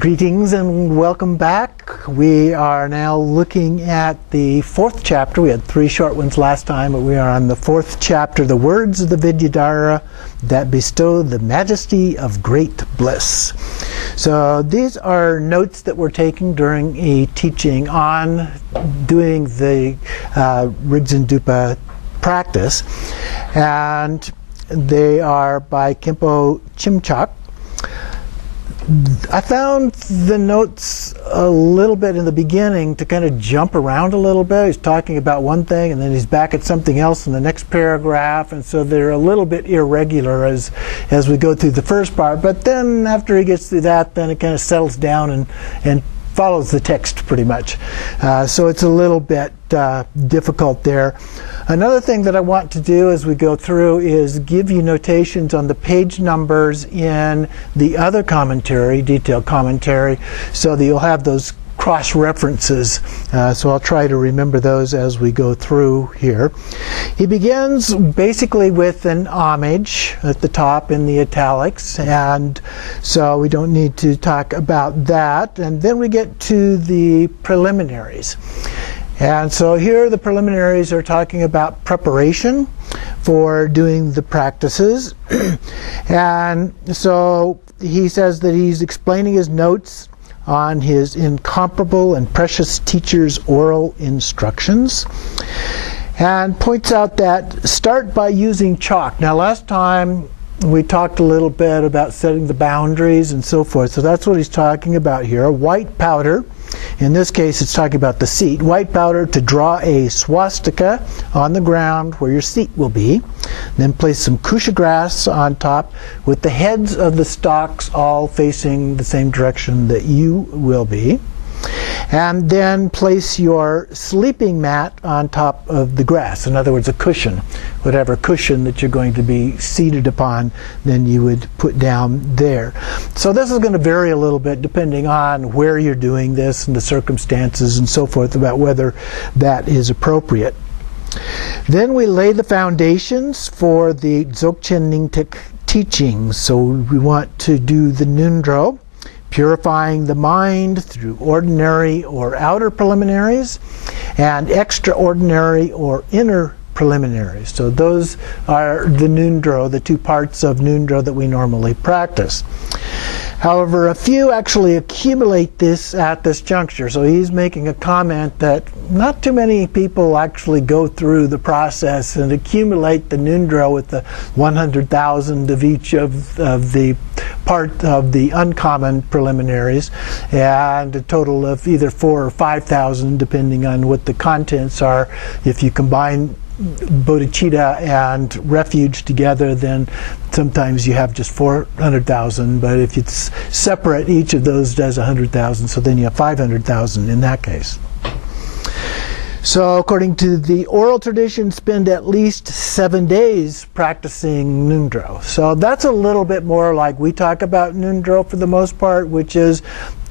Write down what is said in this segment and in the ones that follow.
Greetings and welcome back. We are now looking at the fourth chapter. We had three short ones last time, but we are on the fourth chapter, the words of the Vidyadhara that bestow the majesty of great bliss. So these are notes that we're taking during a teaching on doing the Rigdzin Dupa practice, and they are by Khenpo Chemchok. I found the notes a little bit in the beginning to kind of jump around a little bit. He's talking about one thing and then he's back at something else in the next paragraph, and so they're a little bit irregular as we go through the first part. But then after he gets through that, then it kind of settles down and follows the text pretty much. So it's a little bit difficult there. Another thing that I want to do as we go through is give you notations on the page numbers in the other commentary, detailed commentary, so that you'll have those cross-references. So I'll try to remember those as we go through here. He begins basically with an homage at the top in the italics, and so we don't need to talk about that. And then we get to the preliminaries. And so here the preliminaries are talking about preparation for doing the practices. And so he says that he's explaining his notes on his incomparable and precious teacher's oral instructions, and points out that start by using chalk. Now last time we talked a little bit about setting the boundaries and so forth, so that's what he's talking about here. White powder. In this case, it's talking about the seat. White powder to draw a swastika on the ground where your seat will be. Then place some kusha grass on top with the heads of the stalks all facing the same direction that you will be. And then place your sleeping mat on top of the grass. In other words, a cushion. Whatever cushion that you're going to be seated upon, then you would put down there. So this is going to vary a little bit depending on where you're doing this and the circumstances and so forth about whether that is appropriate. Then we lay the foundations for the Dzogchen Nyingtik teachings. So we want to do the Nundro, purifying the mind through ordinary or outer preliminaries, and extraordinary or inner preliminaries. So those are the Nundro, the two parts of Nundro that we normally practice. However, a few actually accumulate this at this juncture. So he's making a comment that not too many people actually go through the process and accumulate the Nundro with the 100,000 of each of the part of the uncommon preliminaries, and a total of either 4,000 or 5,000 depending on what the contents are. If you combine bodhicitta and refuge together, then sometimes you have just 400,000, but if it's separate, each of those does 100,000, so then you have 500,000 in that case. So according to the oral tradition, spend at least 7 days practicing Nundro. So that's a little bit more like we talk about Nundro for the most part, which is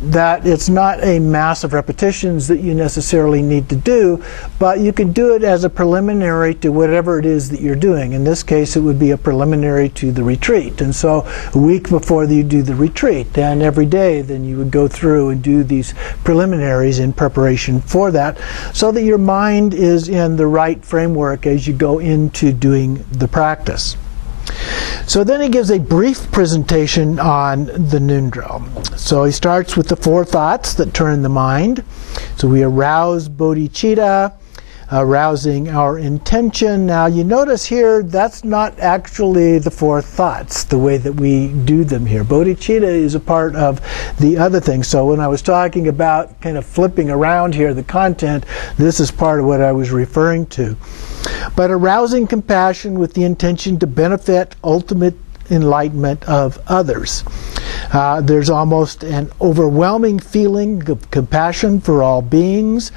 that it's not a mass of repetitions that you necessarily need to do, but you can do it as a preliminary to whatever it is that you're doing. In this case, it would be a preliminary to the retreat. And so a week before you do the retreat, and every day, then you would go through and do these preliminaries in preparation for that, so that your mind is in the right framework as you go into doing the practice. So then he gives a brief presentation on the Nundro. So he starts with the four thoughts that turn the mind. So we arouse bodhicitta, arousing our intention. Now you notice here that's not actually the four thoughts the way that we do them here. Bodhicitta is a part of the other thing. So when I was talking about kind of flipping around here the content, this is part of what I was referring to. But arousing compassion with the intention to benefit ultimate enlightenment of others. There's almost an overwhelming feeling of compassion for all beings,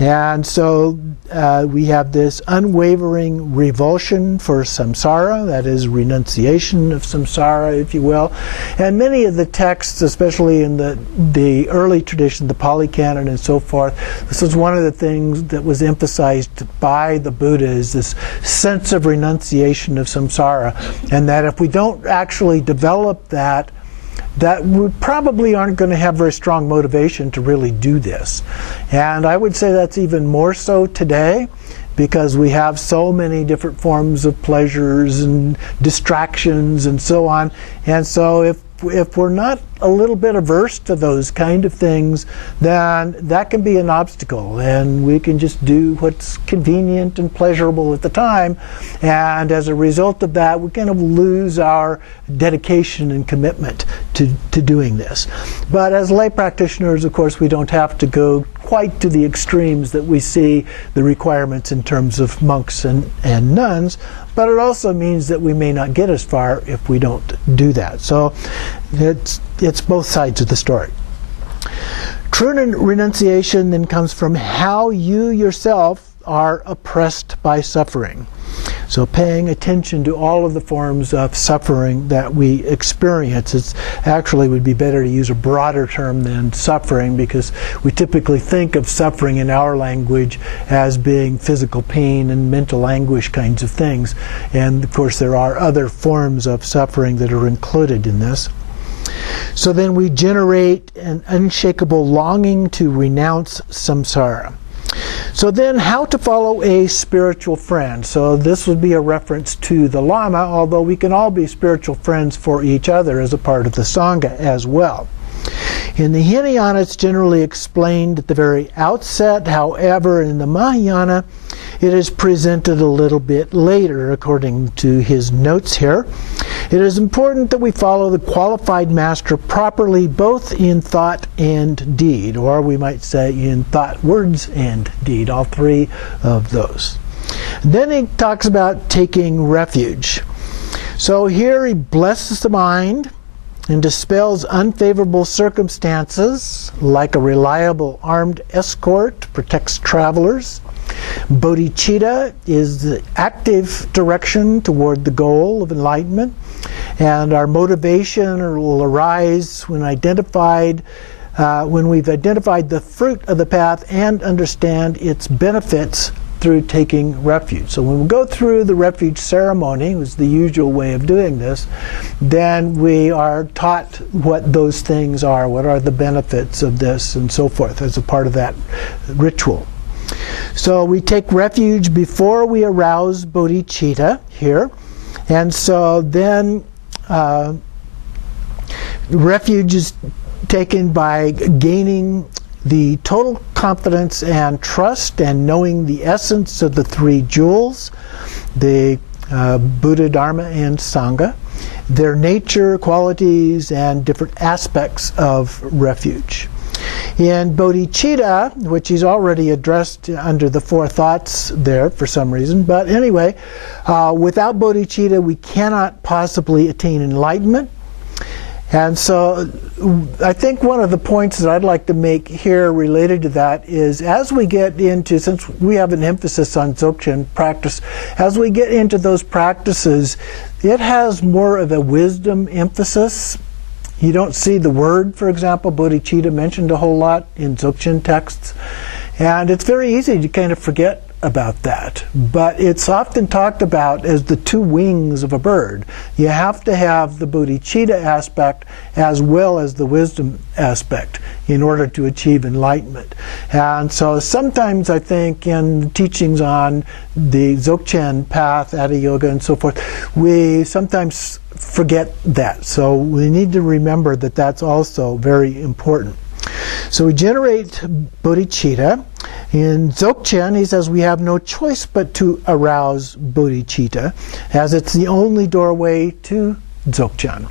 and so we have this unwavering revulsion for samsara, that is renunciation of samsara, if you will. And many of the texts, especially in the early tradition, the Pali Canon and so forth, this is one of the things that was emphasized by the Buddha, is this sense of renunciation of samsara, and that if we don't actually develop that, that we probably aren't going to have very strong motivation to really do this. And I would say that's even more so today, because we have so many different forms of pleasures and distractions and so on. And so if we're not a little bit averse to those kind of things, then that can be an obstacle, and we can just do what's convenient and pleasurable at the time, and as a result of that we kind of lose our dedication and commitment to doing this. But as lay practitioners, of course, we don't have to go quite to the extremes that we see the requirements in terms of monks and nuns, but it also means that we may not get as far if we don't do that. So it's both sides of the story. True renunciation then comes from how you yourself are oppressed by suffering. So paying attention to all of the forms of suffering that we experience. It actually would be better to use a broader term than suffering, because we typically think of suffering in our language as being physical pain and mental anguish kinds of things. And of course there are other forms of suffering that are included in this. So then we generate an unshakable longing to renounce samsara. So then, how to follow a spiritual friend. So this would be a reference to the Lama, although we can all be spiritual friends for each other as a part of the Sangha as well. In the Hinayana, it's generally explained at the very outset. However, in the Mahayana, it is presented a little bit later, according to his notes here. It is important that we follow the qualified master properly, both in thought and deed, or we might say in thought, words, and deed, all three of those. Then he talks about taking refuge. So here he blesses the mind and dispels unfavorable circumstances, like a reliable armed escort protects travelers. Bodhicitta is the active direction toward the goal of enlightenment, and our motivation will arise when we've identified the fruit of the path and understand its benefits through taking refuge. So when we go through the refuge ceremony, which is the usual way of doing this, then we are taught what those things are, what are the benefits of this, and so forth, as a part of that ritual. So we take refuge before we arouse bodhicitta here, and so then refuge is taken by gaining the total confidence and trust and knowing the essence of the three jewels, the Buddha, Dharma, and Sangha, their nature, qualities, and different aspects of refuge. In bodhicitta, which he's already addressed under the four thoughts there for some reason, but anyway, without bodhicitta we cannot possibly attain enlightenment. And so I think one of the points that I'd like to make here related to that is, as we get into, since we have an emphasis on Dzogchen practice, as we get into those practices, it has more of a wisdom emphasis. You don't see the word, for example, bodhicitta, mentioned a whole lot in Dzogchen texts. And it's very easy to kind of forget about that. But it's often talked about as the two wings of a bird. You have to have the bodhicitta aspect as well as the wisdom aspect in order to achieve enlightenment. And so sometimes I think in teachings on the Dzogchen path, Hatha Yoga, and so forth, we sometimes forget that. So we need to remember that that's also very important. So we generate bodhicitta. In Dzogchen, he says we have no choice but to arouse bodhicitta, as it's the only doorway to Dzogchen.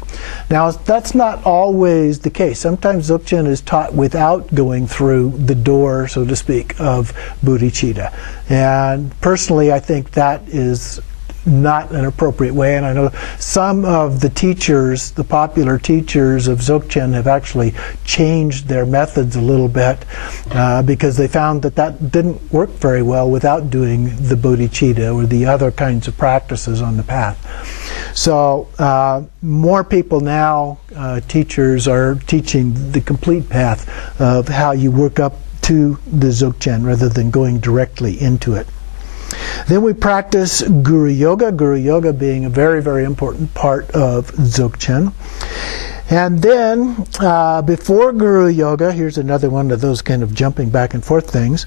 Now, that's not always the case. Sometimes Dzogchen is taught without going through the door, so to speak, of bodhicitta. And personally, I think that is not an appropriate way, and I know some of the teachers, the popular teachers of Dzogchen, have actually changed their methods a little bit because they found that that didn't work very well without doing the bodhicitta or the other kinds of practices on the path. So more people now, teachers, are teaching the complete path of how you work up to the Dzogchen rather than going directly into it. Then we practice Guru Yoga being a very, very important part of Dzogchen. And then, before Guru Yoga, here's another one of those kind of jumping back and forth things.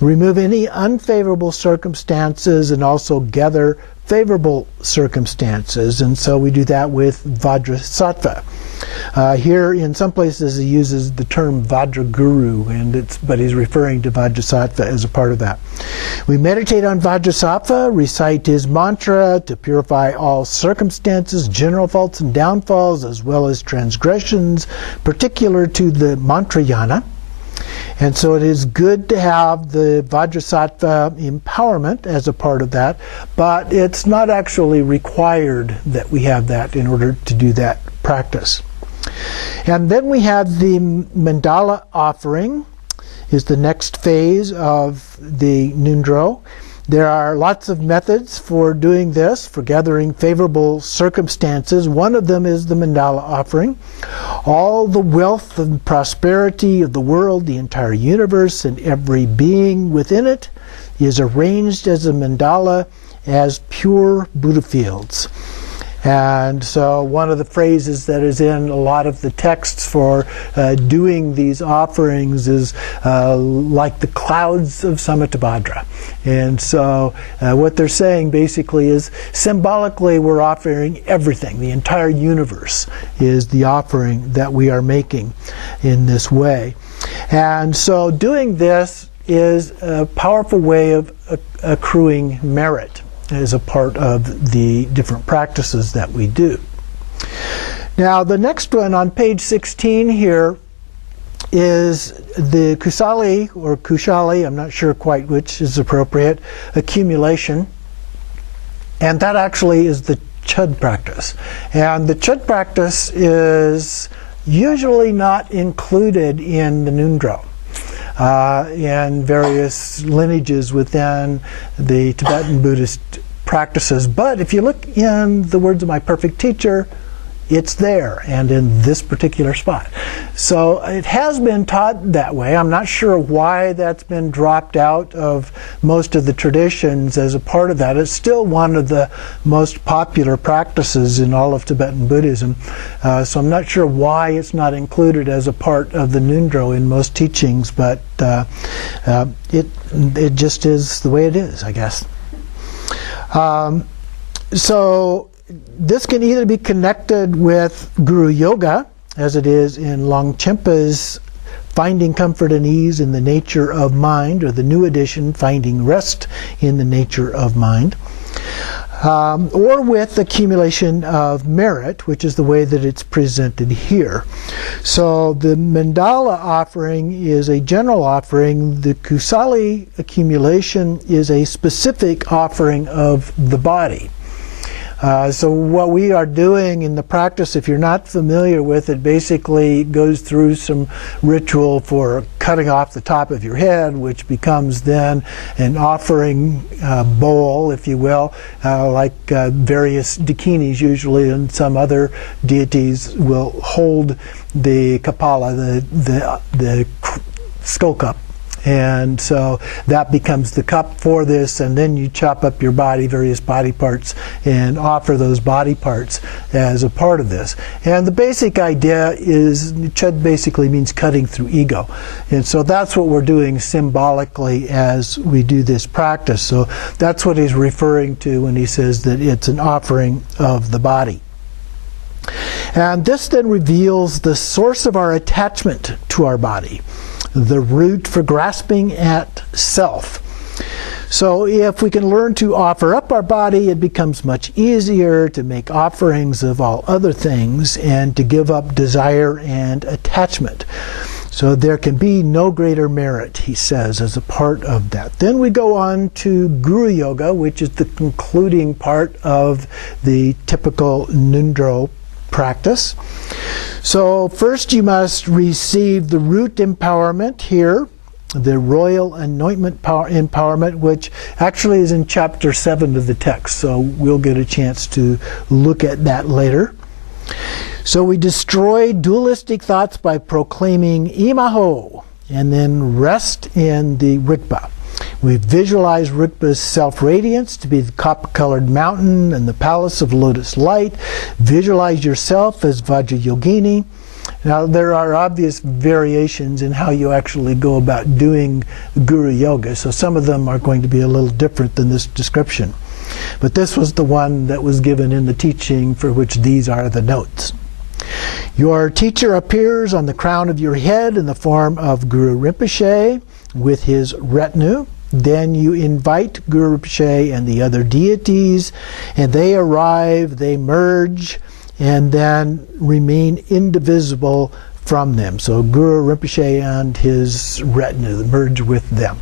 Remove any unfavorable circumstances and also gather favorable circumstances. And so we do that with Vajrasattva. Here, in some places, he uses the term Vajraguru, but he's referring to Vajrasattva as a part of that. We meditate on Vajrasattva, recite his mantra to purify all circumstances, general faults and downfalls, as well as transgressions, particular to the mantrayana. And so it is good to have the Vajrasattva empowerment as a part of that, but it's not actually required that we have that in order to do that practice. And then we have the Mandala Offering, is the next phase of the Nundro. There are lots of methods for doing this, for gathering favorable circumstances. One of them is the Mandala Offering. All the wealth and prosperity of the world, the entire universe, and every being within it is arranged as a mandala as pure Buddha fields. And so one of the phrases that is in a lot of the texts for doing these offerings is like the clouds of Samattabhadra. And so what they're saying basically is symbolically we're offering everything. The entire universe is the offering that we are making in this way. And so doing this is a powerful way of accruing merit as a part of the different practices that we do. Now the next one on page 16 here is the Kusali or Kushali, I'm not sure quite which is appropriate, accumulation. And that actually is the Chud practice. And the Chud practice is usually not included in the Nundro. And various lineages within the Tibetan Buddhist practices. But if you look in the words of my perfect teacher, it's there and in this particular spot. So it has been taught that way. I'm not sure why that's been dropped out of most of the traditions as a part of that. It's still one of the most popular practices in all of Tibetan Buddhism. So I'm not sure why it's not included as a part of the Nundro in most teachings, but it just is the way it is, I guess. So this can either be connected with Guru Yoga, as it is in Longchenpa's Finding Comfort and Ease in the Nature of Mind, or the new edition, Finding Rest in the Nature of Mind, or with accumulation of merit, which is the way that it's presented here. So the Mandala offering is a general offering. The Kusali accumulation is a specific offering of the body. So what we are doing in the practice, if you're not familiar with it, basically goes through some ritual for cutting off the top of your head, which becomes then an offering bowl, if you will, like various dakinis usually, and some other deities will hold the kapala, the skull cup. And so that becomes the cup for this, and then you chop up your body, various body parts, and offer those body parts as a part of this. And the basic idea is, Chud basically means cutting through ego. And so that's what we're doing symbolically as we do this practice. So that's what he's referring to when he says that it's an offering of the body. And this then reveals the source of our attachment to our body, the root for grasping at self. So if we can learn to offer up our body, it becomes much easier to make offerings of all other things and to give up desire and attachment. So there can be no greater merit, he says, as a part of that. Then we go on to Guru Yoga, which is the concluding part of the typical Nundro practice. So first you must receive the root empowerment here, the royal anointment empowerment, which actually is in chapter 7 of the text. So we'll get a chance to look at that later. So we destroy dualistic thoughts by proclaiming Imaho, and then rest in the Rigpa. We visualize Rigpa's self-radiance to be the copper-colored mountain and the palace of lotus light. Visualize yourself as Vajrayogini. Now, there are obvious variations in how you actually go about doing Guru Yoga, so some of them are going to be a little different than this description. But this was the one that was given in the teaching for which these are the notes. Your teacher appears on the crown of your head in the form of Guru Rinpoche with his retinue. Then you invite Guru Rinpoche and the other deities, and they arrive, they merge, and then remain indivisible from them. So Guru Rinpoche and his retinue merge with them.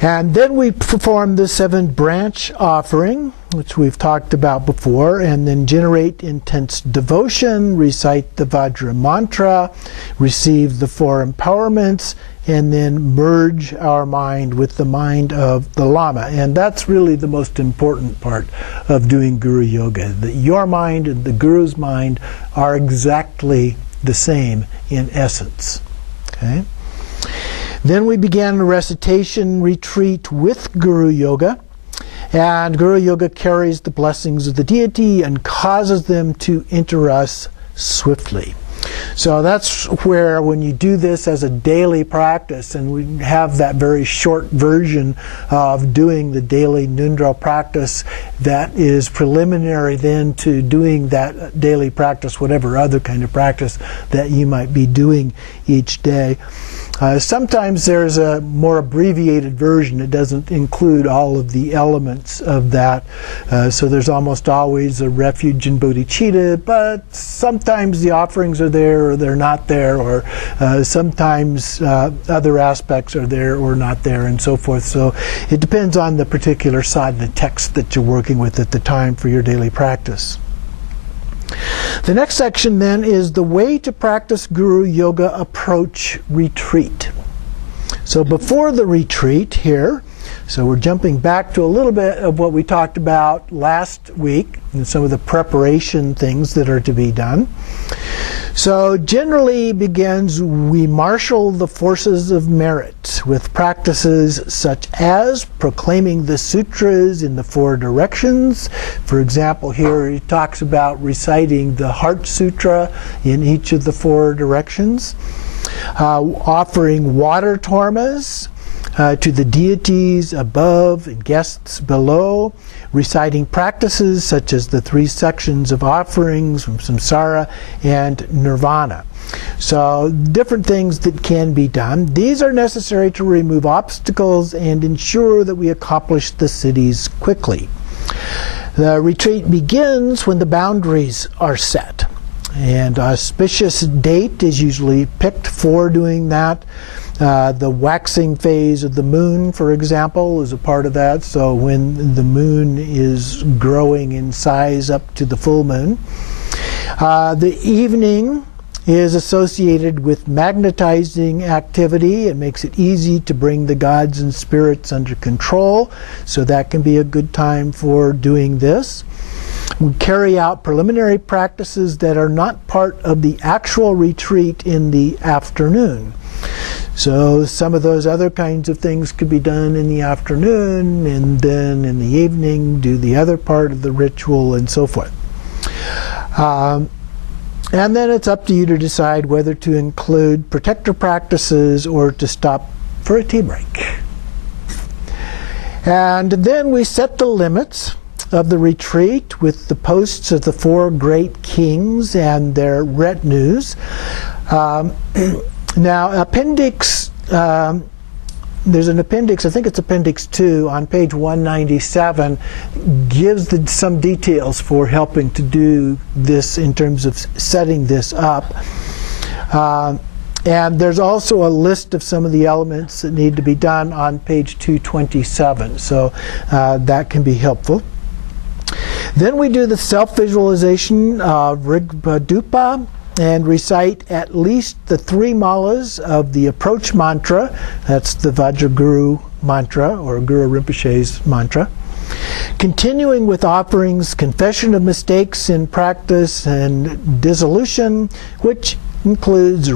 And then we perform the 7-branch offering, which we've talked about before, and then generate intense devotion, recite the Vajra mantra, receive the 4 empowerments, and then merge our mind with the mind of the Lama. And that's really the most important part of doing Guru Yoga, that your mind and the Guru's mind are exactly the same in essence. Okay? Then we began a recitation retreat with Guru Yoga, and Guru Yoga carries the blessings of the deity and causes them to enter us swiftly. So that's where, when you do this as a daily practice, and we have that very short version of doing the daily Nundro practice that is preliminary then to doing that daily practice, whatever other kind of practice that you might be doing each day. Sometimes there's a more abbreviated version. It doesn't include all of the elements of that. So there's almost always a refuge in bodhicitta, but sometimes the offerings are there or they're not there, or sometimes other aspects are there or not there, and so forth. So it depends on the particular side of the text that you're working with at the time for your daily practice. The next section then is the way to practice Guru Yoga approach retreat. So before the retreat here, so we're jumping back to a little bit of what we talked about last week and some of the preparation things that are to be done. So generally begins, we marshal the forces of merit with practices such as proclaiming the sutras in the 4 directions. For example, here he talks about reciting the Heart Sutra in each of the 4 directions. Offering water tormas to the deities above and guests below, reciting practices such as the 3 sections of offerings from samsara and nirvana. So different things that can be done. These are necessary to remove obstacles and ensure that we accomplish the siddhis quickly. The retreat begins when the boundaries are set, and an auspicious date is usually picked for doing that. The waxing phase of the moon, for example, is a part of that. So when the moon is growing in size up to the full moon. The evening is associated with magnetizing activity. It makes it easy to bring the gods and spirits under control. So that can be a good time for doing this. We carry out preliminary practices that are not part of the actual retreat in the afternoon. So some of those other kinds of things could be done in the afternoon, and then in the evening do the other part of the ritual, and so forth. And then it's up to you to decide whether to include protector practices or to stop for a tea break. And then we set the limits of the retreat with the posts of the 4 great kings and their retinues. Now, appendix, there's an appendix, I think it's appendix 2 on page 197, gives some details for helping to do this in terms of setting this up. And there's also a list of some of the elements that need to be done on page 227, so that can be helpful. Then we do the self-visualization of Rigdzin Dupa, and recite at least the 3 malas of the approach mantra. That's the Vajraguru mantra, or Guru Rinpoche's mantra. Continuing with offerings, confession of mistakes in practice, and dissolution, which includes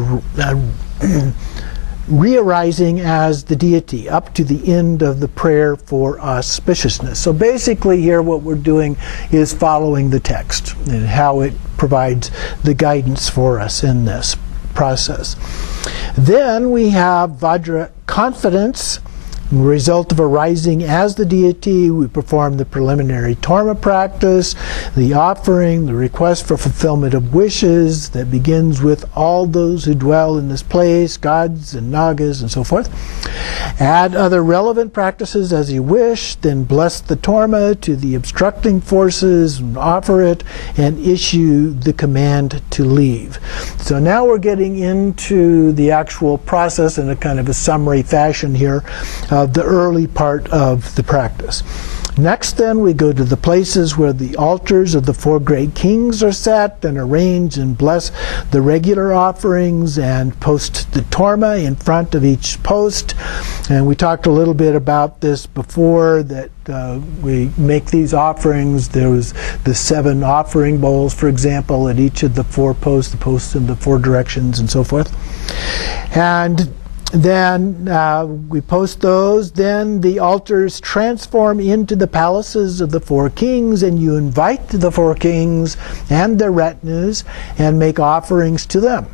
re-arising as the deity up to the end of the prayer for auspiciousness. So basically here what we're doing is following the text and how it provides the guidance for us in this process. Then we have Vajra confidence. As a result of arising as the deity, we perform the preliminary Torma practice, the offering, the request for fulfillment of wishes that begins with all those who dwell in this place, gods and nagas and so forth. Add other relevant practices as you wish, then bless the Torma to the obstructing forces, offer it, and issue the command to leave. So now we're getting into the actual process in a kind of a summary fashion here. The early part of the practice. Next then we go to the places where the altars of the four great kings are set and arrange and bless the regular offerings and post the Torma in front of each post. And we talked a little bit about this before, that we make these offerings. There was the 7 offering bowls, for example, at each of the 4 posts, the posts in the 4 directions and so forth. And then we post those. Then the altars transform into the palaces of the 4 kings, and you invite the 4 kings and their retinues and make offerings to them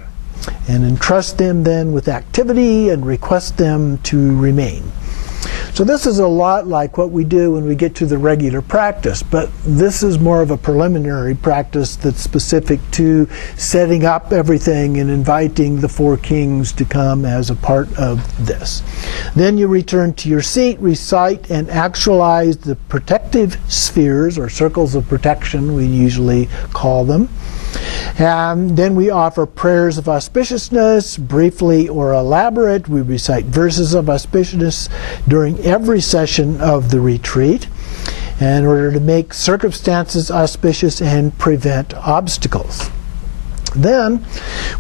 and entrust them then with activity and request them to remain. So this is a lot like what we do when we get to the regular practice, but this is more of a preliminary practice that's specific to setting up everything and inviting the 4 kings to come as a part of this. Then you return to your seat, recite and actualize the protective spheres, or circles of protection we usually call them. And then we offer prayers of auspiciousness, briefly or elaborate. We recite verses of auspiciousness during every session of the retreat in order to make circumstances auspicious and prevent obstacles. Then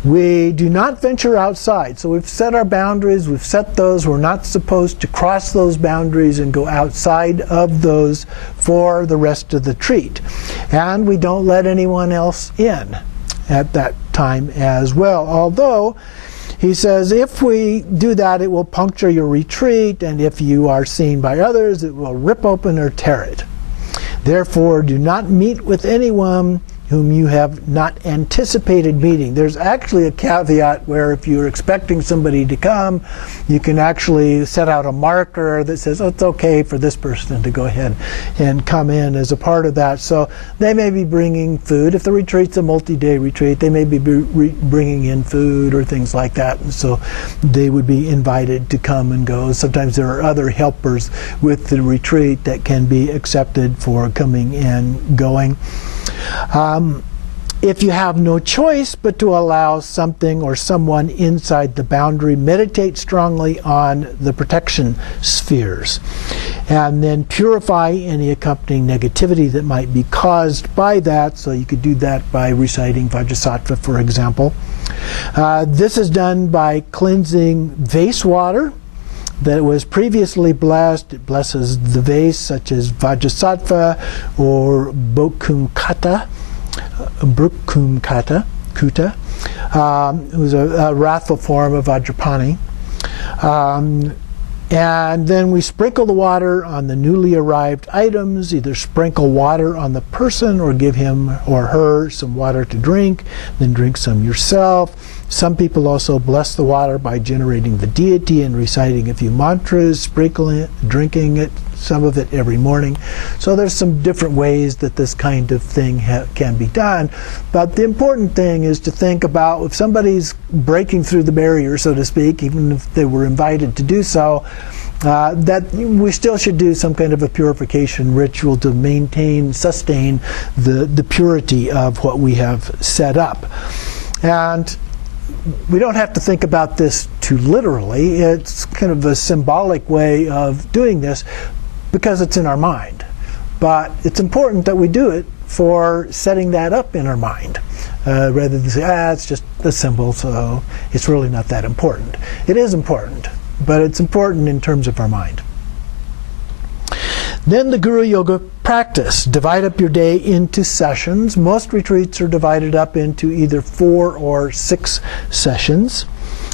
we do not venture outside. So we've set our boundaries, we've set those. We're not supposed to cross those boundaries and go outside of those for the rest of the retreat. And we don't let anyone else in at that time as well. Although he says if we do that, it will puncture your retreat, and if you are seen by others, it will rip open or tear it. Therefore, do not meet with anyone whom you have not anticipated meeting. There's actually a caveat where if you're expecting somebody to come, you can actually set out a marker that says, oh, it's okay for this person to go ahead and come in as a part of that. So they may be bringing food. If the retreat's a multi-day retreat, they may be bringing in food or things like that. And so they would be invited to come and go. Sometimes there are other helpers with the retreat that can be accepted for coming and going. If you have no choice but to allow something or someone inside the boundary, meditate strongly on the protection spheres. And then purify any accompanying negativity that might be caused by that. So you could do that by reciting Vajrasattva, for example. This is done by cleansing vase water that was previously blessed. It blesses the vase, such as Vajrasattva or Kuta, who's a wrathful form of Vajrapani. And then we sprinkle the water on the newly arrived items, either sprinkle water on the person or give him or her some water to drink, then drink some yourself. Some people also bless the water by generating the deity and reciting a few mantras, sprinkling it, drinking it, some of it every morning. So there's some different ways that this kind of thing can be done. But the important thing is to think about if somebody's breaking through the barrier, so to speak, even if they were invited to do so, that we still should do some kind of a purification ritual to maintain, sustain the purity of what we have set up. And we don't have to think about this too literally. It's kind of a symbolic way of doing this because it's in our mind. But it's important that we do it for setting that up in our mind, rather than say, it's just a symbol, so it's really not that important. It is important, but it's important in terms of our mind. Then the Guru Yoga practice. Divide up your day into sessions. Most retreats are divided up into either 4 or 6 sessions.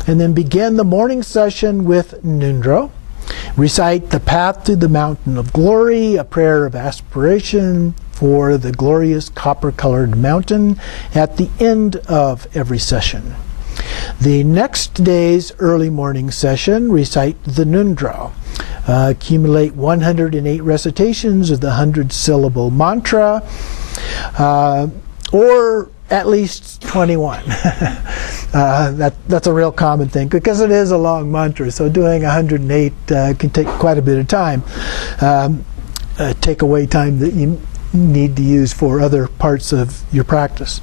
And then begin the morning session with Nundro. Recite the path to the mountain of glory, a prayer of aspiration for the glorious copper-colored mountain at the end of every session. The next day's early morning session, recite the Nundro. Accumulate 108 recitations of the 100-syllable mantra, or at least 21. That's a real common thing because it is a long mantra, so doing 108 can take quite a bit of time. Take away time that you need to use for other parts of your practice.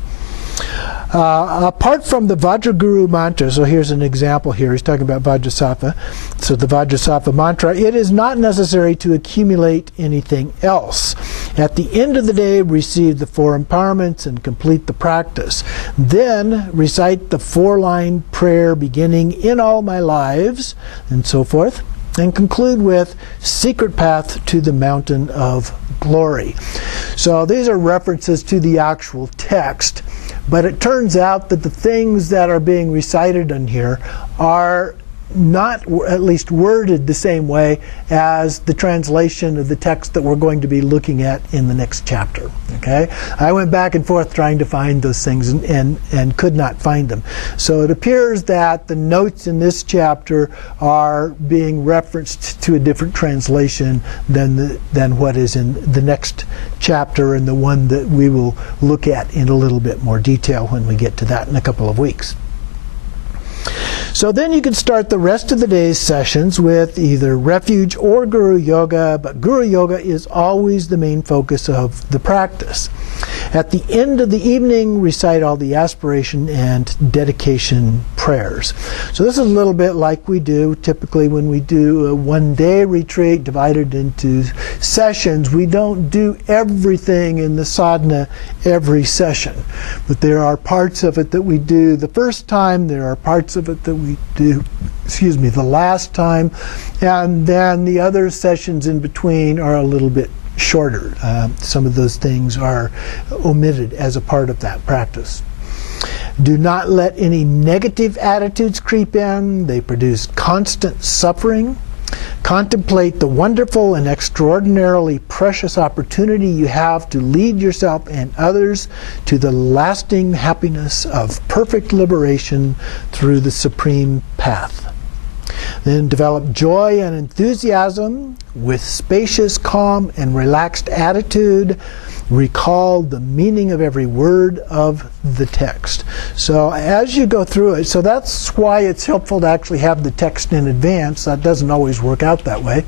Apart from the Vajraguru mantra, so here's an example here. He's talking about Vajrasattva. So the Vajrasattva mantra, it is not necessary to accumulate anything else. At the end of the day, receive the 4 empowerments and complete the practice. Then recite the 4-line prayer beginning in all my lives, and so forth, and conclude with secret path to the mountain of glory. So these are references to the actual text. But it turns out that the things that are being recited in here are not at least worded the same way as the translation of the text that we're going to be looking at in the next chapter. Okay? I went back and forth trying to find those things and could not find them. So it appears that the notes in this chapter are being referenced to a different translation than what is in the next chapter and the one that we will look at in a little bit more detail when we get to that in a couple of weeks. So then you can start the rest of the day's sessions with either refuge or Guru Yoga, but Guru Yoga is always the main focus of the practice. At the end of the evening, recite all the aspiration and dedication prayers. So this is a little bit like we do typically when we do a one-day retreat divided into sessions. We don't do everything in the sadhana every session, but there are parts of it that we do the first time, there are parts of it that we do the last time, and then the other sessions in between are a little bit shorter. Some of those things are omitted as a part of that practice. Do not let any negative attitudes creep in. They produce constant suffering. Contemplate the wonderful and extraordinarily precious opportunity you have to lead yourself and others to the lasting happiness of perfect liberation through the supreme path. Then develop joy and enthusiasm with spacious, calm, and relaxed attitude. Recall the meaning of every word of the text. So as you go through it, so that's why it's helpful to actually have the text in advance. That doesn't always work out that way.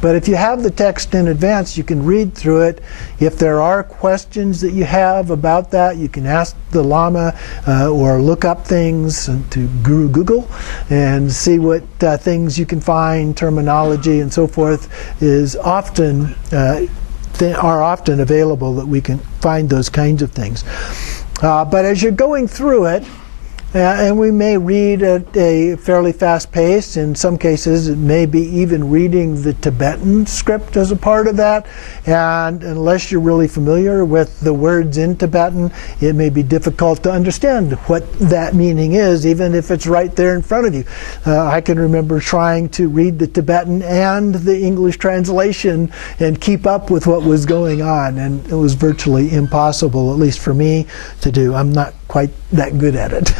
But if you have the text in advance, you can read through it. If there are questions that you have about that, you can ask the Lama or look up things to Guru Google and see what things you can find, terminology and so forth is often are often available that we can find those kinds of things. But as you're going through it, and we may read at a fairly fast pace. In some cases, it may be even reading the Tibetan script as a part of that. And unless you're really familiar with the words in Tibetan, it may be difficult to understand what that meaning is, even if it's right there in front of you. I can remember trying to read the Tibetan and the English translation and keep up with what was going on. And it was virtually impossible, at least for me, to do. I'm not quite that good at it.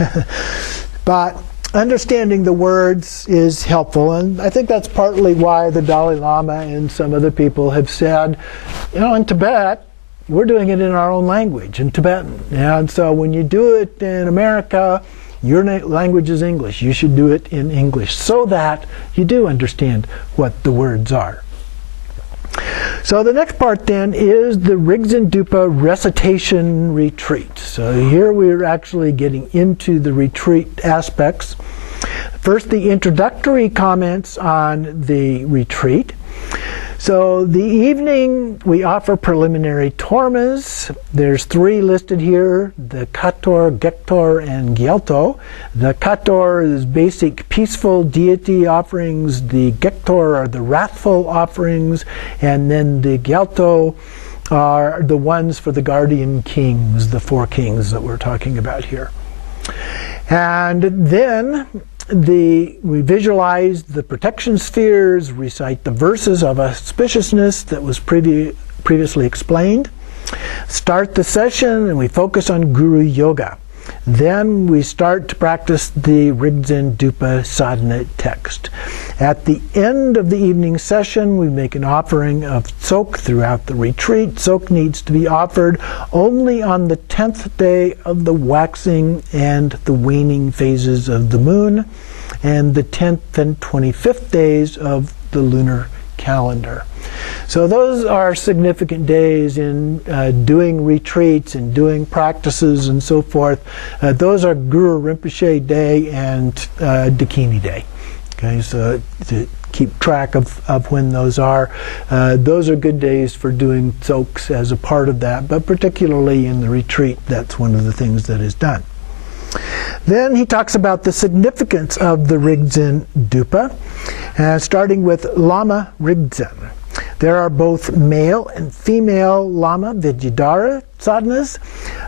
But understanding the words is helpful, and I think that's partly why the Dalai Lama and some other people have said, in Tibet, we're doing it in our own language, in Tibetan. And so when you do it in America, your language is English. You should do it in English so that you do understand what the words are. So the next part then is the Rigdzin Dupa recitation retreat. So here we're actually getting into the retreat aspects. First, the introductory comments on the retreat. So the evening we offer preliminary tormas. There's 3 listed here, the Kator, Gektor, and Gyalto. The Kator is basic peaceful deity offerings. The Gektor are the wrathful offerings. And then the Gyalto are the ones for the guardian kings, the 4 kings that we're talking about here. And then we visualize the protection spheres, recite the verses of auspiciousness that was previously explained, start the session, and we focus on Guru Yoga. Then we start to practice the Rigdzin Dupa sadhana text. At the end of the evening session, we make an offering of tsok throughout the retreat. Tsok needs to be offered only on the 10th day of the waxing and the waning phases of the moon, and the 10th and 25th days of the lunar calendar. So those are significant days in doing retreats and doing practices and so forth. Those are Guru Rinpoche Day and Dakini Day. Okay, so to keep track of when those are good days for doing tsoks as a part of that, but particularly in the retreat, that's one of the things that is done. Then he talks about the significance of the Rigdzin Dupa, starting with Lama Rigdzin. There are both male and female Lama Vidyadhara sadhanas.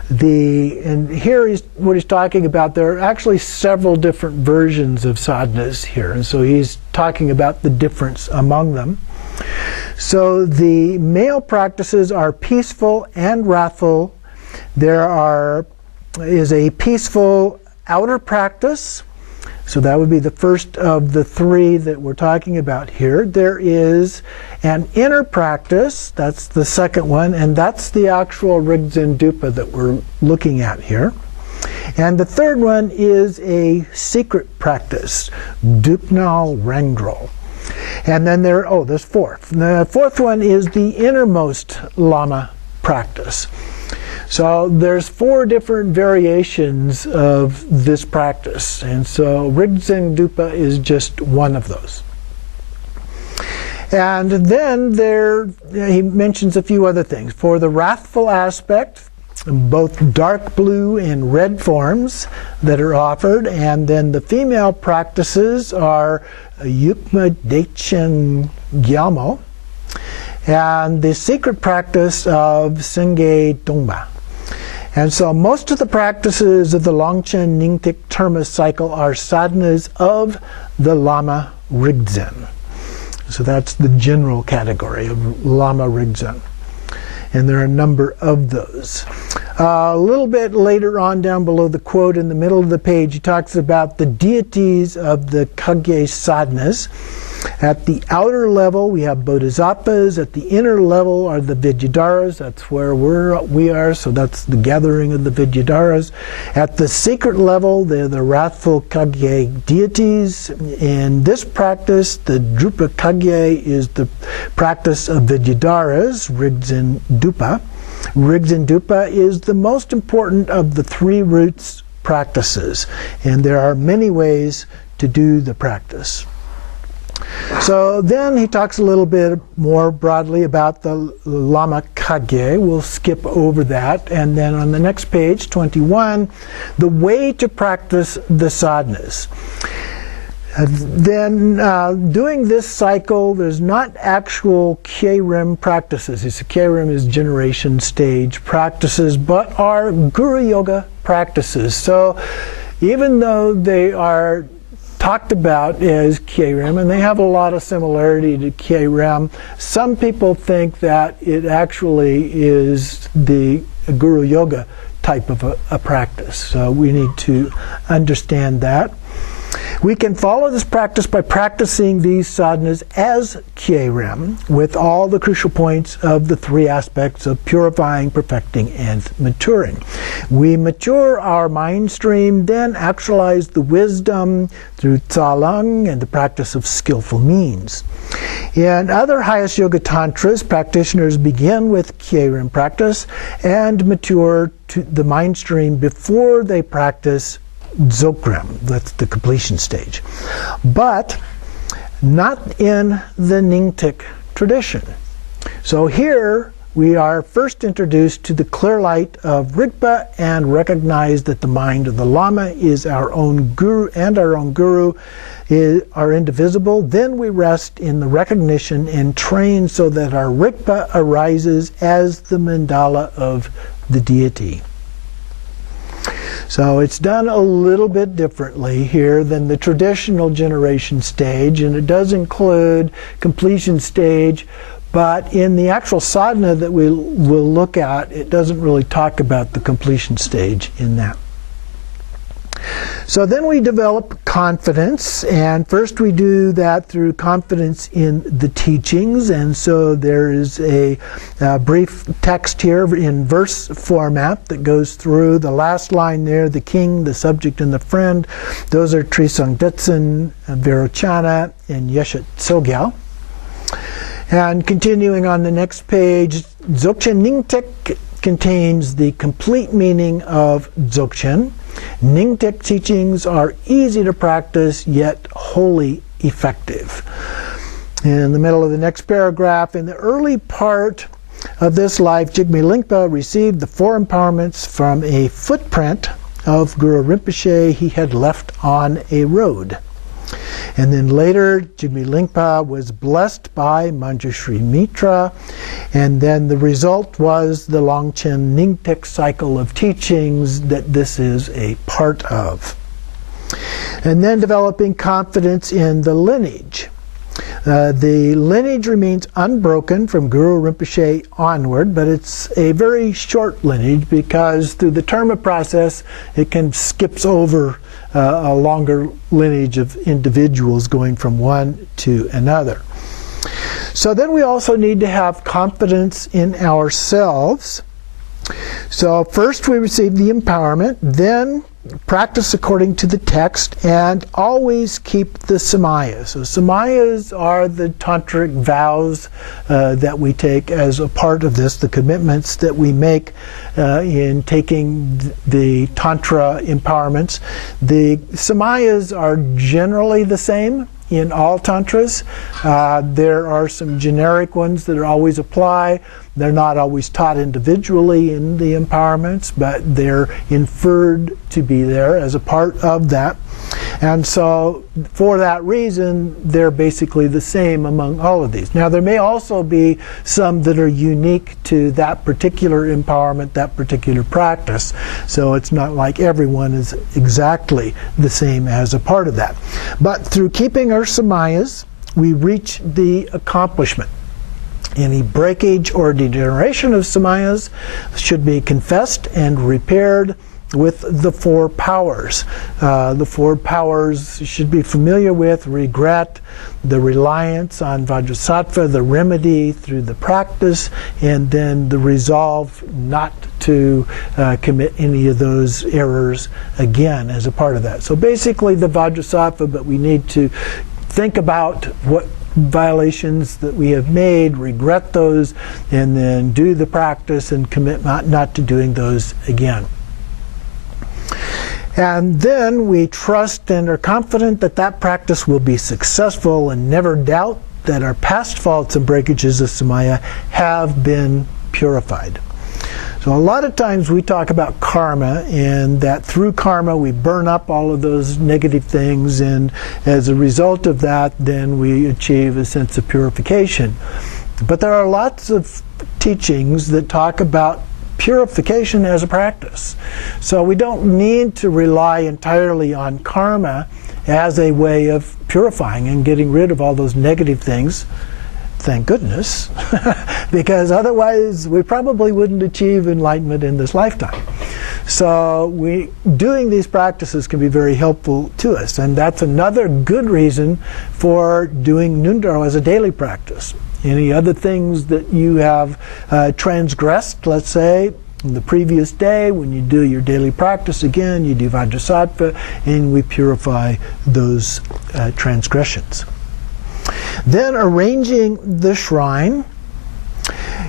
And here is what he's talking about. There are actually several different versions of sadhanas here, and so he's talking about the difference among them. So the male practices are peaceful and wrathful. There is a peaceful outer practice. So that would be the first of the three that we're talking about here. There is an inner practice, that's the second one, and that's the actual Rigdzin Dupa that we're looking at here. And the third one is a secret practice, Dupnal Rangdrol. And then there's fourth. The fourth one is the innermost Lama practice. So there's 4 different variations of this practice, and so Rigdzin Dupa is just one of those. And then he mentions a few other things. For the wrathful aspect, both dark blue and red forms that are offered, and then the female practices are Yukma Dechen Gyalmo, and the secret practice of Senge Dongba. And so most of the practices of the Longchen Nyingtik Terma cycle are sadhanas of the Lama Rigdzin. So that's the general category of Lama Rigdzin. And there are a number of those. A little bit later on down below the quote in the middle of the page, he talks about the deities of the Kagye sadhanas. At the outer level, we have bodhisattvas. At the inner level are the Vidyadharas. That's where we are, so that's the gathering of the Vidyadharas. At the secret level, they're the wrathful Kagye deities. In this practice, the Drupa Kagye is the practice of Vidyadharas, Rigdzin Dupa. Rigdzin Dupa is the most important of the 3 roots practices, and there are many ways to do the practice. So then he talks a little bit more broadly about the Lama Kagye. We'll skip over that. And then on the next page, 21, the way to practice the sadhanas. Then doing this cycle, there's not actual Kye-rim practices. Kye-rim is generation stage practices, but are Guru Yoga practices. So even though they are talked about as Kye-rim, and they have a lot of similarity to Kye-rim, some people think that it actually is the Guru Yoga type of a practice. So we need to understand that. We can follow this practice by practicing these sadhanas as Kye-rim with all the crucial points of the 3 aspects of purifying, perfecting, and maturing. We mature our mind stream, then actualize the wisdom through tsalang and the practice of skillful means. In other highest yoga tantras, practitioners begin with Kye-rim practice and mature to the mind stream before they practice Dzogchen, that's the completion stage. But not in the Nyingtik tradition. So here we are first introduced to the clear light of Rigpa and recognize that the mind of the Lama is our own guru, and our own guru are indivisible. Then we rest in the recognition and train so that our Rigpa arises as the mandala of the deity. So it's done a little bit differently here than the traditional generation stage, and it does include completion stage, but in the actual sadhana that we'll look at, it doesn't really talk about the completion stage in that. So then we develop confidence, and first we do that through confidence in the teachings, and so there is a brief text here in verse format that goes through the last line there, the king, the subject, and the friend. Those are Trisang Detsen, Virochana, and Yeshet Sogyal. And continuing on the next page, Dzogchen Ningtek contains the complete meaning of Dzogchen. Ningtek teachings are easy to practice, yet wholly effective. In the middle of the next paragraph, in the early part of this life, Jigme Lingpa received the 4 empowerments from a footprint of Guru Rinpoche he had left on a road. And then later, Jigme Lingpa was blessed by Manjushri Mitra, and then the result was the Longchen Ningtek cycle of teachings that this is a part of. And then developing confidence in the lineage. The lineage remains unbroken from Guru Rinpoche onward, but it's a very short lineage because through the Terma process, it can skips over a longer lineage of individuals going from one to another. So then we also need to have confidence in ourselves. So first we receive the empowerment, then practice according to the text, and always keep the samayas. So samayas are the tantric vows that we take as a part of this, the commitments that we make in taking the tantra empowerments. The samayas are generally the same in all tantras. There are some generic ones that always apply. They're not always taught individually in the empowerments, but they're inferred to be there as a part of that. And so for that reason, they're basically the same among all of these. Now, there may also be some that are unique to that particular empowerment, that particular practice. So it's not like everyone is exactly the same as a part of that. But through keeping our samayas, we reach the accomplishment. Any breakage or degeneration of samayas should be confessed and repaired with the 4 powers. The 4 powers you should be familiar with: regret, the reliance on Vajrasattva, the remedy through the practice, and then the resolve not to commit any of those errors again as a part of that. So basically the Vajrasattva, but we need to think about what violations that we have made, regret those, and then do the practice and commit not to doing those again. And then we trust and are confident that that practice will be successful and never doubt that our past faults and breakages of samaya have been purified. So a lot of times we talk about karma, and that through karma we burn up all of those negative things, and as a result of that then we achieve a sense of purification. But there are lots of teachings that talk about purification as a practice. So we don't need to rely entirely on karma as a way of purifying and getting rid of all those negative things. Thank goodness, because otherwise we probably wouldn't achieve enlightenment in this lifetime. So doing these practices can be very helpful to us, and that's another good reason for doing Nundaro as a daily practice. Any other things that you have transgressed, let's say, in the previous day, when you do your daily practice again, you do Vajrasattva, and we purify those transgressions. Then arranging the shrine.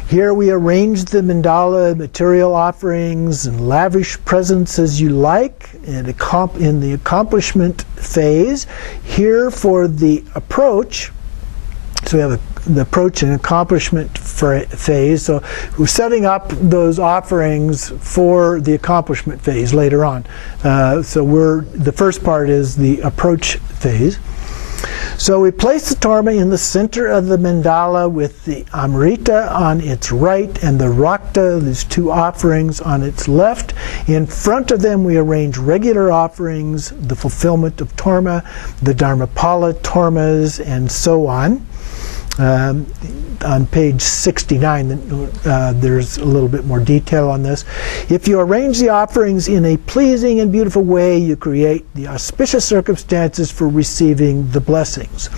Here we arrange the mandala, material offerings, and lavish presents as you like in the accomplishment phase. Here for the approach, so we have the approach and accomplishment phase. So we're setting up those offerings for the accomplishment phase later on. So the first part is the approach phase. So we place the Torma in the center of the mandala with the Amrita on its right and the Rakta, these two offerings, on its left. In front of them we arrange regular offerings, the fulfillment of Torma, the Dharmapala Tormas, and so on. On page 69, there's a little bit more detail on this. If you arrange the offerings in a pleasing and beautiful way, you create the auspicious circumstances for receiving the blessings.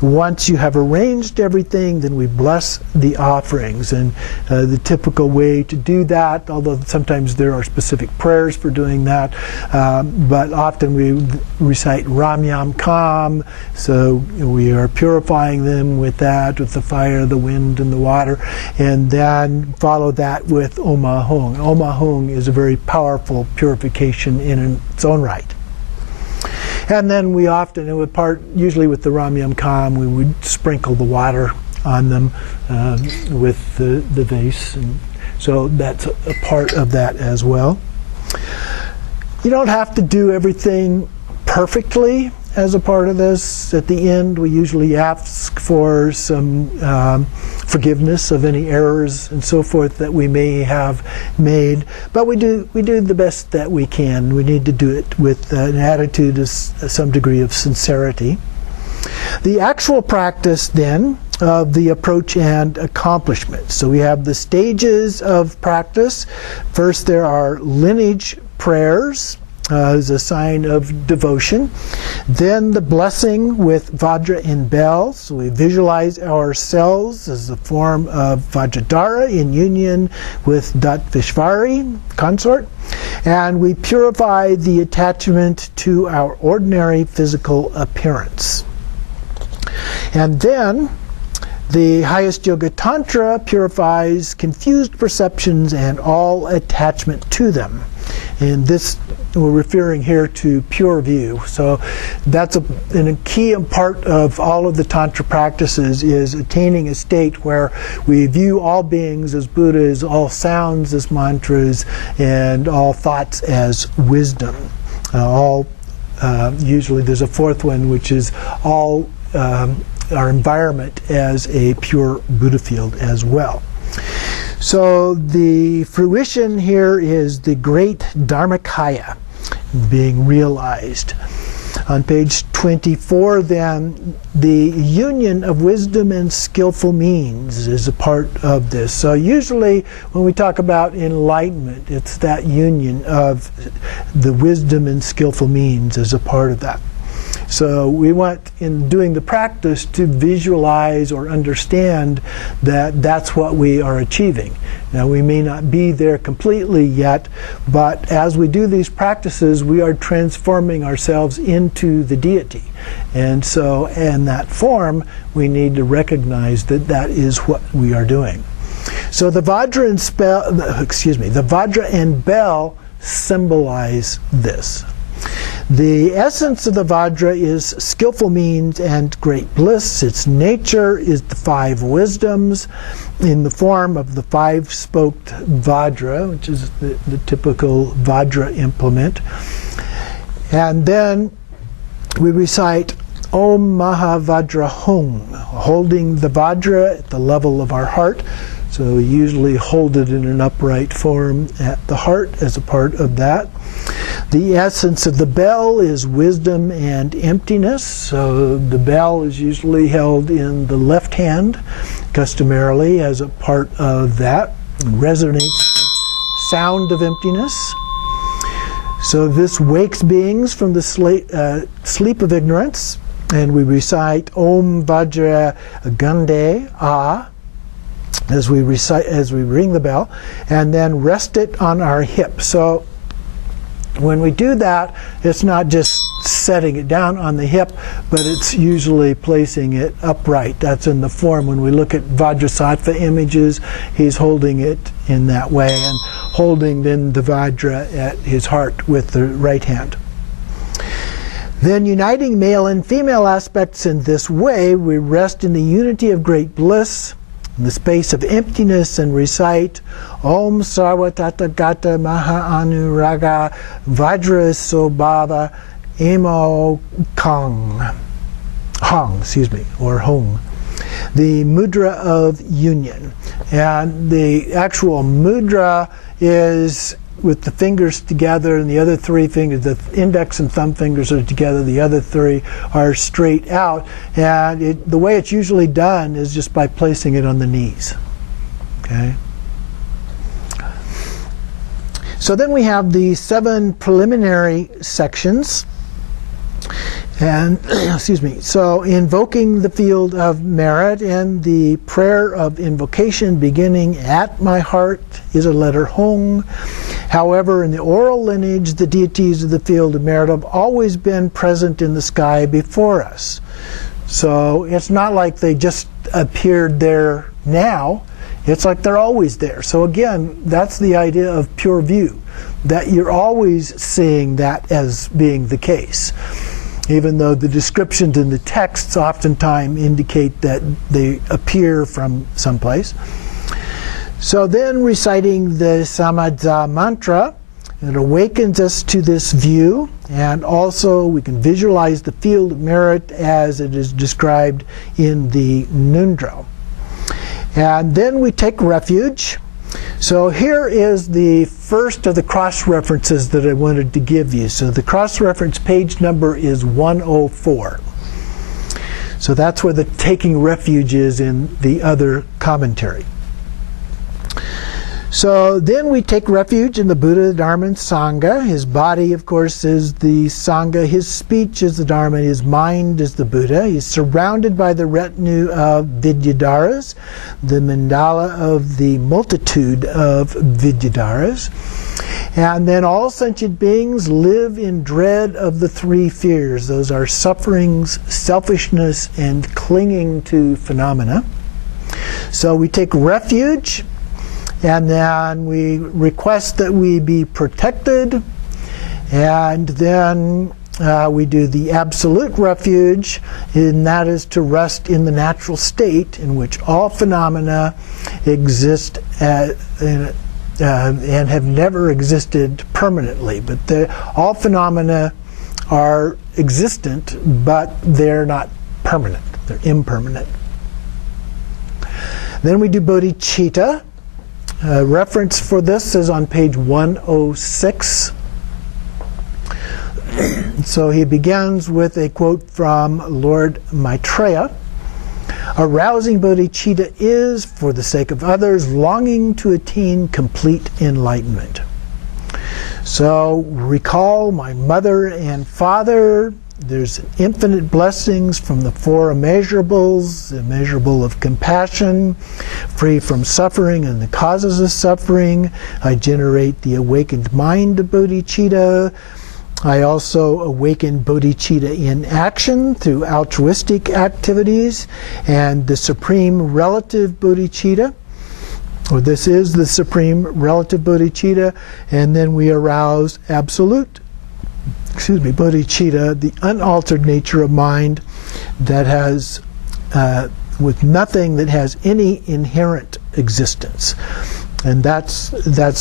Once you have arranged everything, then we bless the offerings. And the typical way to do that, although sometimes there are specific prayers for doing that, but often we recite Ram Yam Kam, so we are purifying them with that, with the fire, the wind, and the water, and then follow that with Om Ahung. Om Ahung is a very powerful purification in its own right. And then we often, usually with the Ram Yam Kam, we would sprinkle the water on them with the vase. And so that's a part of that as well. You don't have to do everything perfectly as a part of this. At the end, we usually ask for some forgiveness of any errors and so forth that we may have made. But we do the best that we can. We need to do it with an attitude of some degree of sincerity. The actual practice then of the approach and accomplishment. So we have the stages of practice. First, there are lineage prayers as a sign of devotion. Then the blessing with Vajra and bell. So we visualize ourselves as a form of Vidyadhara in union with Datvishvari, consort. And we purify the attachment to our ordinary physical appearance. And then the highest yoga tantra purifies confused perceptions and all attachment to them. And this, we're referring here to pure view. So that's a key part of all of the Tantra practices is attaining a state where we view all beings as Buddhas, all sounds as mantras, and all thoughts as wisdom. Usually there's a fourth one, which is all our environment as a pure Buddha field as well. So the fruition here is the great Dharmakaya being realized. On page 24 then, the union of wisdom and skillful means is a part of this. So usually when we talk about enlightenment, it's that union of the wisdom and skillful means as a part of that. So we want, in doing the practice, to visualize or understand that that's what we are achieving. Now, we may not be there completely yet, but as we do these practices, we are transforming ourselves into the deity. And so, in that form, we need to recognize that that is what we are doing. So the Vajra and bell symbolize this. The essence of the Vajra is skillful means and great bliss. Its nature is the five wisdoms in the form of the five-spoked Vajra, which is the typical Vajra implement. And then we recite Om Maha Vajra Hung, holding the Vajra at the level of our heart. So we usually hold it in an upright form at the heart as a part of that. The essence of the bell is wisdom and emptiness. So the bell is usually held in the left hand, customarily as a part of that. It resonates the sound of emptiness. So this wakes beings from the sleep of ignorance. And we recite Om Vajra Gande Ah as we ring the bell, and then rest it on our hip. So when we do that, it's not just setting it down on the hip, but it's usually placing it upright. That's in the form. When we look at Vajrasattva images, he's holding it in that way and holding then the Vajra at his heart with the right hand. Then, uniting male and female aspects in this way, we rest in the unity of great bliss, in the space of emptiness, and recite Om Sarva Tathagata Maha Anuraga Vajra Sobhava Emo Kang. Hong, or Hong. The Mudra of Union. And the actual mudra is with the fingers together, and the other three fingers, the index and thumb fingers are together, the other three are straight out. And the way it's usually done is just by placing it on the knees. Okay? So then we have the 7 preliminary sections. And, so invoking the field of merit, and the prayer of invocation beginning at my heart is a letter Hong. However, in the oral lineage, the deities of the field of merit have always been present in the sky before us. So it's not like they just appeared there now. It's like they're always there. So again, that's the idea of pure view, that you're always seeing that as being the case, even though the descriptions in the texts oftentimes indicate that they appear from someplace. So then reciting the Samadza mantra, it awakens us to this view, and also we can visualize the field of merit as it is described in the Nundro. And then we take refuge. So here is the first of the cross-references that I wanted to give you. So the cross-reference page number is 104. So that's where the taking refuge is in the other commentary. So then we take refuge in the Buddha, Dharma, and Sangha. His body, of course, is the Sangha. His speech is the Dharma. His mind is the Buddha. He's surrounded by the retinue of Vidyadharas, the mandala of the multitude of Vidyadharas. And then all sentient beings live in dread of the 3 fears. Those are sufferings, selfishness, and clinging to phenomena. So we take refuge, and then we request that we be protected, and then we do the absolute refuge, and that is to rest in the natural state in which all phenomena exist and have never existed permanently. But all phenomena are existent, but they're not permanent. They're impermanent. Then we do bodhicitta. Reference for this is on page 106. So he begins with a quote from Lord Maitreya. Arousing bodhicitta is, for the sake of others, longing to attain complete enlightenment. So recall my mother and father. There's infinite blessings from the 4 immeasurables, immeasurable of compassion, free from suffering and the causes of suffering. I generate the awakened mind of bodhicitta. I also awaken bodhicitta in action through altruistic activities, and the supreme relative bodhicitta, or this is the supreme relative bodhicitta, and then we arouse absolute bodhicitta, the unaltered nature of mind that has, with nothing that has any inherent existence. And that's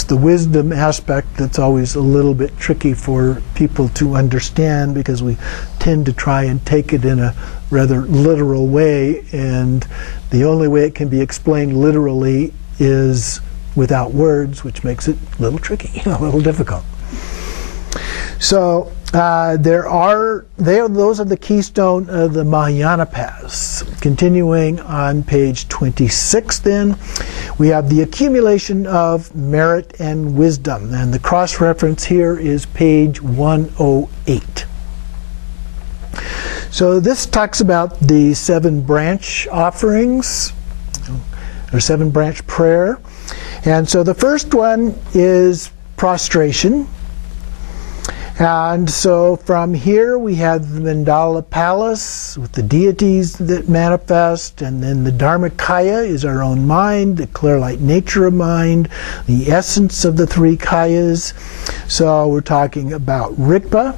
the wisdom aspect that's always a little bit tricky for people to understand, because we tend to try and take it in a rather literal way, and the only way it can be explained literally is without words, which makes it a little tricky, a little difficult. So those are the keystone of the Mahayana paths. Continuing on page 26 then, we have the accumulation of merit and wisdom. And the cross-reference here is page 108. So this talks about the 7 branch offerings, or 7 branch prayer. And so the first one is prostration. And so from here we have the Mandala Palace with the deities that manifest, and then the Dharmakaya is our own mind, the clear light nature of mind, the essence of the 3 kayas. So we're talking about Rigpa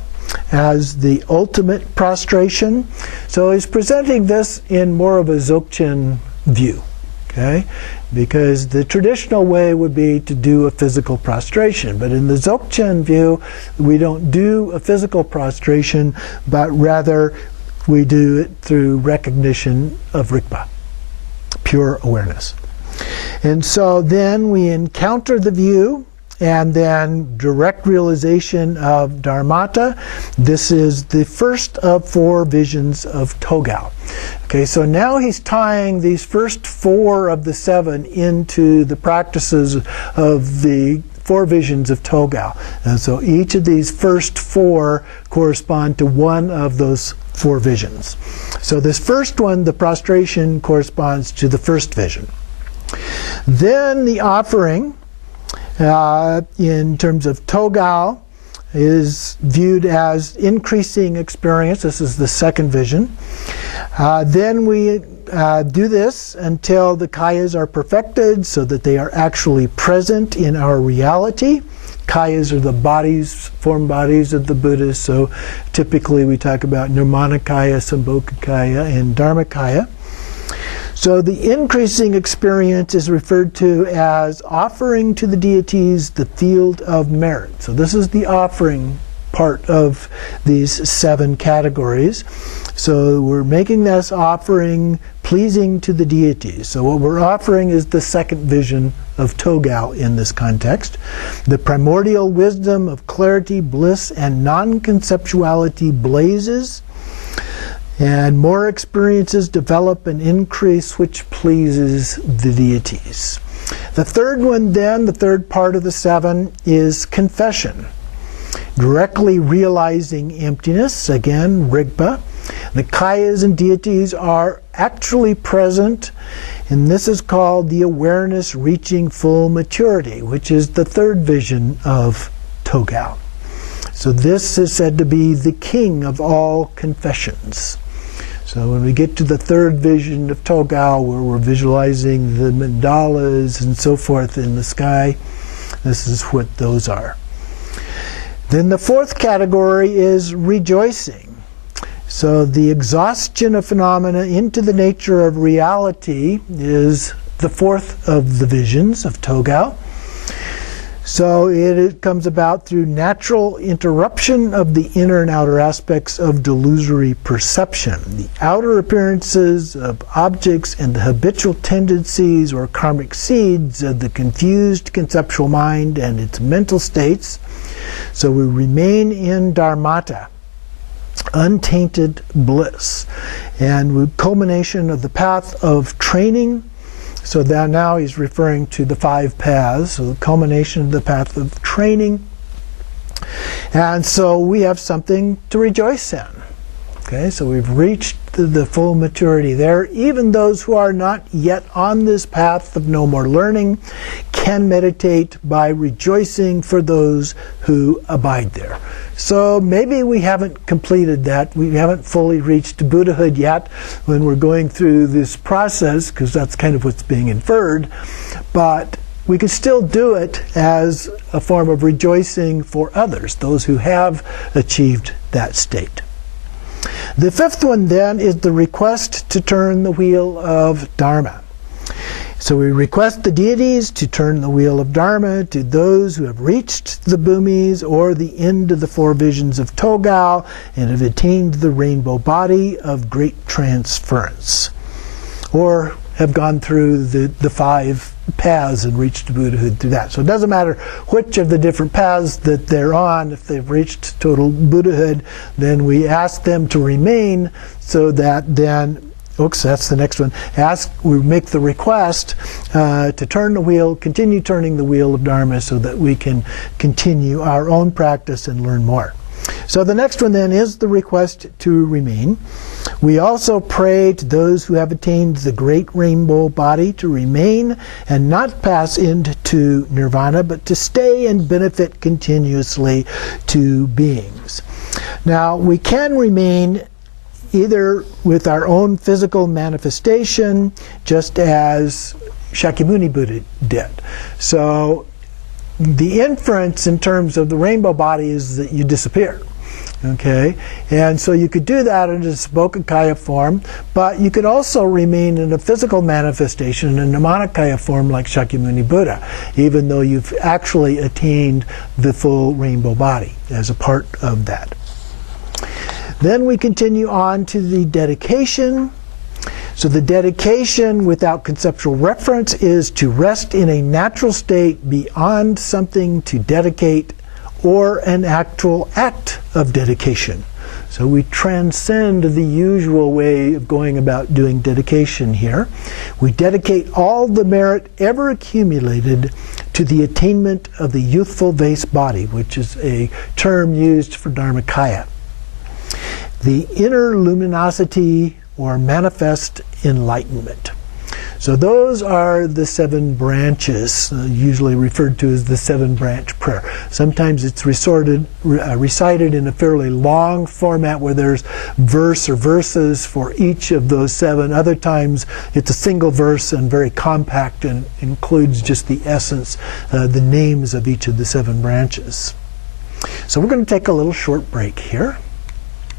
as the ultimate prostration. So he's presenting this in more of a Dzogchen view, okay? Because the traditional way would be to do a physical prostration. But in the Dzogchen view, we don't do a physical prostration, but rather we do it through recognition of Rigpa, pure awareness. And so then we encounter the view, and then direct realization of Dharmata. This is the first of 4 visions of Toga. Okay, so now he's tying these first 4 of the 7 into the practices of the 4 visions of Toga. And so each of these first 4 correspond to one of those 4 visions. So this first one, the prostration, corresponds to the first vision. Then the offering, in terms of Toga, is viewed as increasing experience. This is the second vision. Then we do this until the kayas are perfected so that they are actually present in our reality. Kayas are the bodies, form bodies of the Buddhas. So typically we talk about Nirmanakaya, Sambhogakaya, and Dharmakaya. So the increasing experience is referred to as offering to the deities the field of merit. So this is the offering part of these 7 categories. So we're making this offering pleasing to the deities. So what we're offering is the second vision of Toga in this context. The primordial wisdom of clarity, bliss, and non-conceptuality blazes, and more experiences develop and increase, which pleases the deities. The third one then, the third part of the 7, is confession. Directly realizing emptiness, again, Rigpa. The kayas and deities are actually present, and this is called the awareness reaching full maturity, which is the third vision of Toga. So this is said to be the king of all confessions. So when we get to the third vision of Toga, where we're visualizing the mandalas and so forth in the sky, this is what those are. Then the fourth category is rejoicing. So the exhaustion of phenomena into the nature of reality is the fourth of the visions of Toga. So it comes about through natural interruption of the inner and outer aspects of delusory perception. The outer appearances of objects and the habitual tendencies or karmic seeds of the confused conceptual mind and its mental states. So we remain in dharmata, untainted bliss, and with culmination of the path of training. So that now he's referring to the 5 paths, so the culmination of the path of training. And so we have something to rejoice in. Okay, so we've reached the full maturity there. Even those who are not yet on this path of no more learning can meditate by rejoicing for those who abide there. So maybe we haven't completed that. We haven't fully reached Buddhahood yet when we're going through this process, because that's kind of what's being inferred. But we can still do it as a form of rejoicing for others, those who have achieved that state. The fifth one then is the request to turn the wheel of Dharma. So we request the deities to turn the wheel of Dharma to those who have reached the bhumis or the end of the 4 visions of Toga and have attained the rainbow body of great transference, or have gone through the 5 paths and reached Buddhahood through that. So it doesn't matter which of the different paths that they're on. If they've reached total Buddhahood, then we ask them to remain, so that then, that's the next one. We make the request to turn the wheel, continue turning the wheel of Dharma, so that we can continue our own practice and learn more. So the next one then is the request to remain. We also pray to those who have attained the great rainbow body to remain and not pass into nirvana, but to stay and benefit continuously to beings. Now, we can remain either with our own physical manifestation, just as Shakyamuni Buddha did. So the inference in terms of the rainbow body is that you disappear. Okay, and so you could do that in a Sambhogakaya form, but you could also remain in a physical manifestation in a Nirmanakaya form like Shakyamuni Buddha, even though you've actually attained the full rainbow body as a part of that. Then we continue on to the dedication. So the dedication without conceptual reference is to rest in a natural state beyond something to dedicate or an actual act of dedication. So we transcend the usual way of going about doing dedication here. We dedicate all the merit ever accumulated to the attainment of the youthful vase body, which is a term used for Dharmakaya. The inner luminosity or manifest enlightenment. So those are the 7 branches, usually referred to as the 7-branch prayer. Sometimes it's recited in a fairly long format where there's verse or verses for each of those 7. Other times it's a single verse and very compact and includes just the essence, the names of each of the 7 branches. So we're going to take a little short break here.